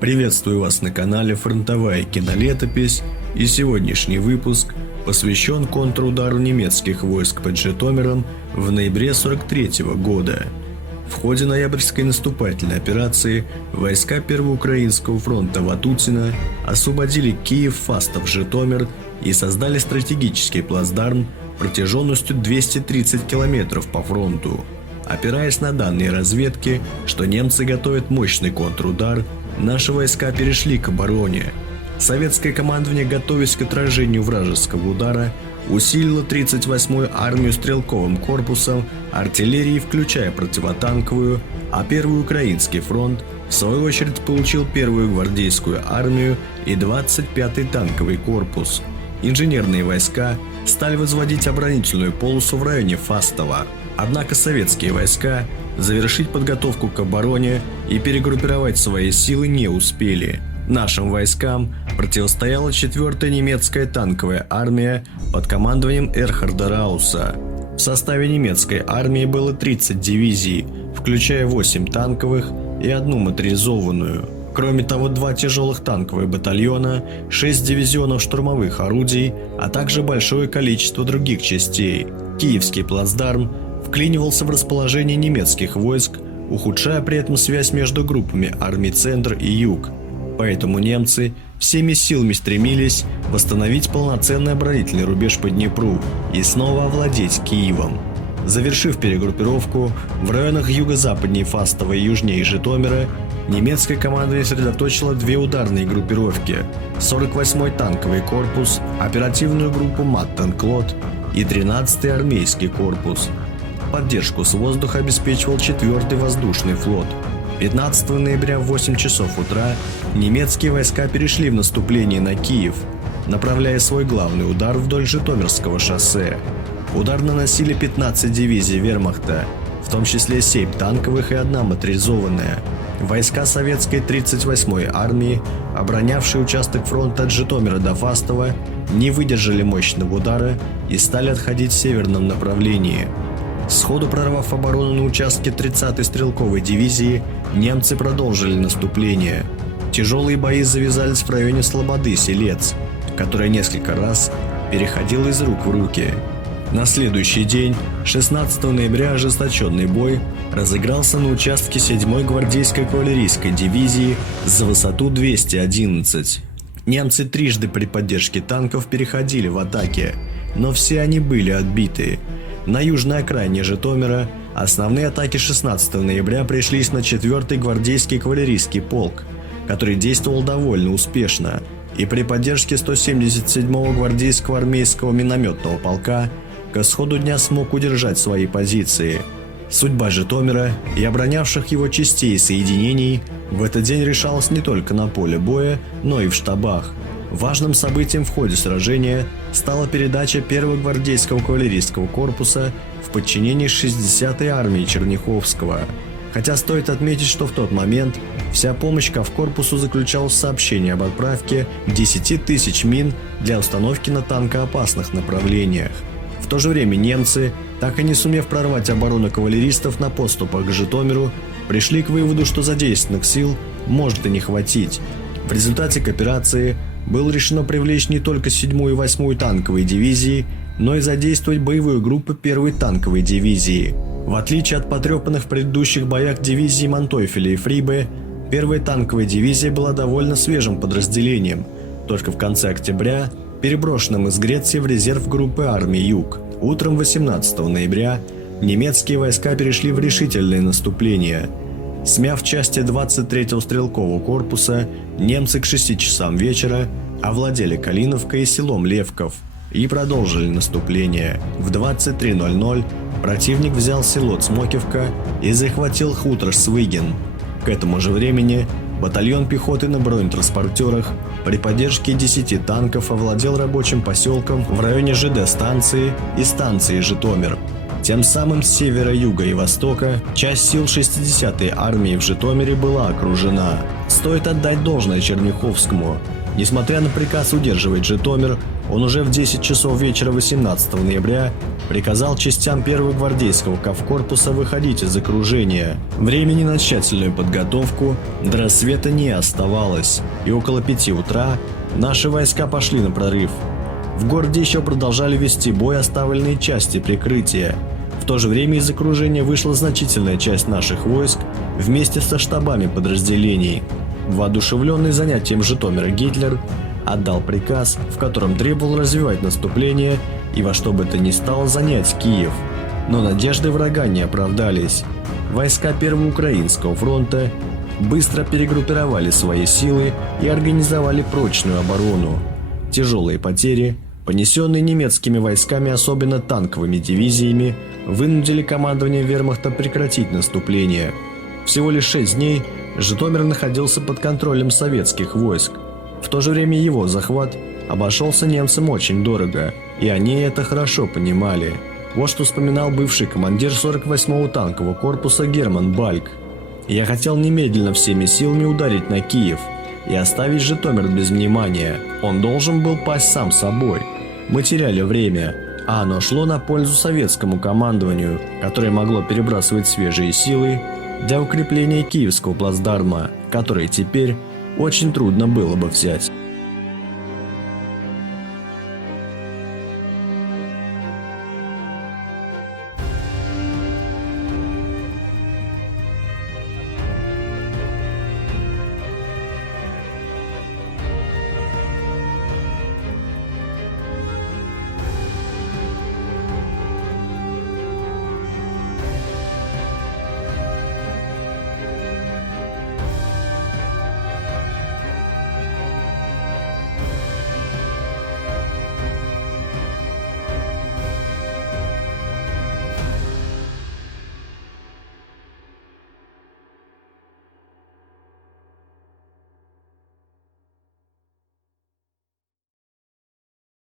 Приветствую вас на канале «Фронтовая кинолетопись», и сегодняшний выпуск посвящен контрудару немецких войск под Житомиром в ноябре 1943 года. В ходе ноябрьской наступательной операции войска Первого Украинского фронта Ватутина освободили Киев, Фастов, Житомир и создали стратегический плацдарм протяженностью 230 километров по фронту. Опираясь на данные разведки, что немцы готовят мощный контрудар, наши войска перешли к обороне. Советское командование, готовясь к отражению вражеского удара, усилило 38-ю армию стрелковым корпусом, артиллерией, включая противотанковую, а Первый Украинский фронт, в свою очередь, получил Первую гвардейскую армию и 25-й танковый корпус. Инженерные войска стали возводить оборонительную полосу в районе Фастова. Однако советские войска завершить подготовку к обороне и перегруппировать свои силы не успели. Нашим войскам противостояла 4-я немецкая танковая армия под командованием Эрхарда Рауса. В составе немецкой армии было 30 дивизий, включая 8 танковых и 1 моторизованную. Кроме того, 2 тяжелых танковых батальона, 6 дивизионов штурмовых орудий, а также большое количество других частей. Киевский плацдарм вклинивался в расположение немецких войск, ухудшая при этом связь между группами армий Центр и Юг. Поэтому немцы всеми силами стремились восстановить полноценный оборонительный рубеж по Днепру и снова овладеть Киевом. Завершив перегруппировку в районах юго-западнее Фастова и южнее Житомира, немецкое командование сосредоточило 2 ударные группировки – 48-й танковый корпус, оперативную группу Маттенклот и 13-й армейский корпус. Поддержку с воздуха обеспечивал 4-й воздушный флот. 15 ноября в 8 часов утра немецкие войска перешли в наступление на Киев, направляя свой главный удар вдоль Житомирского шоссе. Удар наносили 15 дивизий вермахта, в том числе 7 танковых и 1 моторизованная. Войска советской 38-й армии, оборонявшие участок фронта от Житомира до Фастова, не выдержали мощного удара и стали отходить в северном направлении. Сходу прорвав оборону на участке 30-й стрелковой дивизии, немцы продолжили наступление. Тяжелые бои завязались в районе Слободы-Селец, которая несколько раз переходила из рук в руки. На следующий день, 16 ноября, ожесточенный бой разыгрался на участке 7-й гвардейской кавалерийской дивизии за высоту 211. Немцы трижды при поддержке танков переходили в атаки, но все они были отбиты. На южной окраине Житомира основные атаки 16 ноября пришлись на 4-й гвардейский кавалерийский полк, который действовал довольно успешно, и при поддержке 177-го гвардейского армейского минометного полка к исходу дня смог удержать свои позиции. Судьба Житомира и оборонявших его частей и соединений в этот день решалась не только на поле боя, но и в штабах. Важным событием в ходе сражения стала передача 1-го гвардейского кавалерийского корпуса в подчинении 60-й армии Черняховского. Хотя стоит отметить, что в тот момент вся помощь Кавкорпусу заключалась в сообщении об отправке 10 тысяч мин для установки на танкоопасных направлениях. В то же время немцы, так и не сумев прорвать оборону кавалеристов на подступах к Житомиру, пришли к выводу, что задействованных сил может и не хватить. В результате к операции было решено привлечь не только 7-ю и 8-ю танковые дивизии, но и задействовать боевую группу 1-й танковой дивизии. В отличие от потрепанных в предыдущих боях дивизий Мантойфеля и Фрибе, 1-я танковая дивизия была довольно свежим подразделением, только в конце октября переброшенным из Греции в резерв группы армии Юг. Утром 18 ноября немецкие войска перешли в решительное наступление. Смяв части 23-го стрелкового корпуса, немцы к 6 часам вечера овладели Калиновкой и селом Левков и продолжили наступление. В 23:00 противник взял село Цмокивка и захватил хутор Свыгин. К этому же времени батальон пехоты на бронетранспортерах при поддержке 10 танков овладел рабочим поселком в районе ЖД-станции и станции Житомир. Тем самым с севера, юга и востока часть сил 60-й армии в Житомире была окружена. Стоит отдать должное Черняховскому. Несмотря на приказ удерживать Житомир, Он уже в 10 часов вечера 18 ноября приказал частям 1-го гвардейского кавкорпуса выходить из окружения. Времени на тщательную подготовку до рассвета не оставалось, и около 5 утра наши войска пошли на прорыв. В городе еще продолжали вести бой оставленные части прикрытия. В то же время из окружения вышла значительная часть наших войск вместе со штабами подразделений. Воодушевленный занятием Житомира Гитлер отдал приказ, в котором требовал развивать наступление и во что бы то ни стало занять Киев. Но надежды врага не оправдались. Войска Первого Украинского фронта быстро перегруппировали свои силы и организовали прочную оборону. Тяжелые потери, понесенные немецкими войсками, особенно танковыми дивизиями, вынудили командование вермахта прекратить наступление. Всего лишь 6 дней Житомир находился под контролем советских войск. В то же время его захват обошелся немцам очень дорого, и они это хорошо понимали. Вот что вспоминал бывший командир 48-го танкового корпуса Герман Бальк. «Я хотел немедленно всеми силами ударить на Киев и оставить Житомир без внимания. Он должен был пасть сам собой. Мы теряли время, а оно шло на пользу советскому командованию, которое могло перебрасывать свежие силы для укрепления киевского плацдарма, который теперь очень трудно было бы взять».